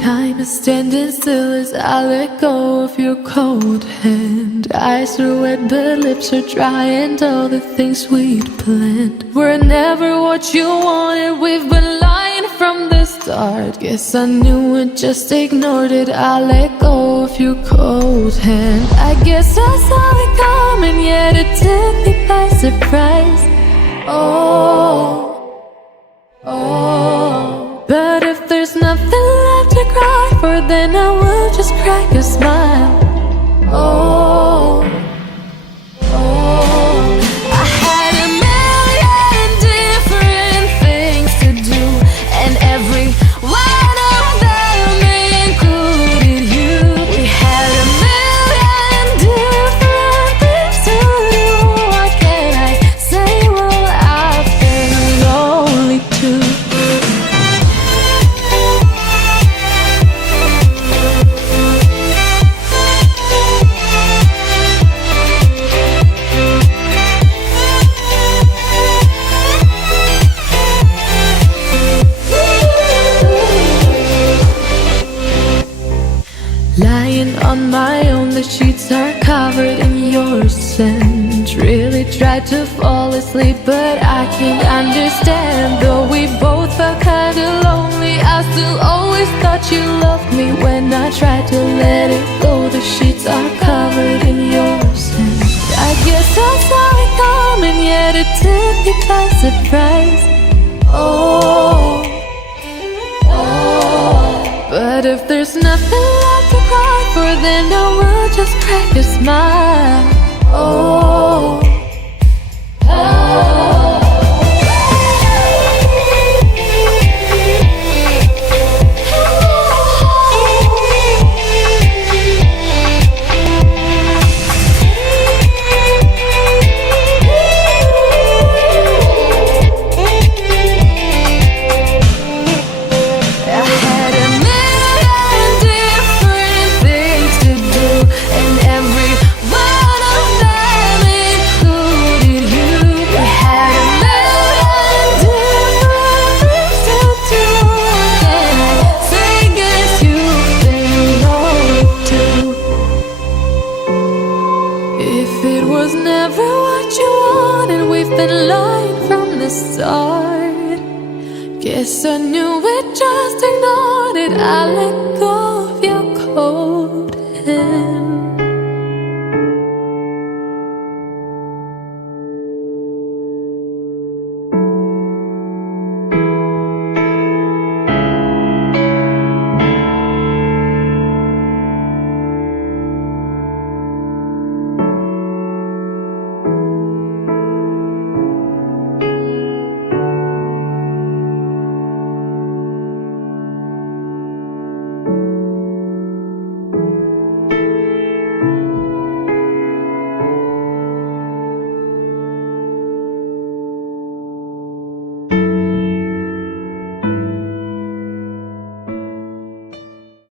Time is standing still as I let go of your cold hand. Eyes are wet but lips are dry, and all the things we'd planned were never what you wanted. We've been lying from the start. Guess I knew it, just ignored it. I let go of your cold hand. I guess I saw it coming, yet it took me by surprise. But if there's nothing left to cry for, then I will just crack a smile. I had a million different things to do, and every one of them included you. We had a million different things to do. What can I say? Well, I've been lonely too. Lying on my own, the sheets are covered in your scent. Really tried to fall asleep, but I can't understand. Though we both felt kinda lonely, I still always thought you loved me. When I tried to let it go, the sheets are covered in your scent. I guess I saw it coming, yet it took me by surprise. But if there's nothing left to cry for, then I will just crack a smile. If it was never what you wanted, we've been lying from the start. Guess I knew it, just ignored it. I let go.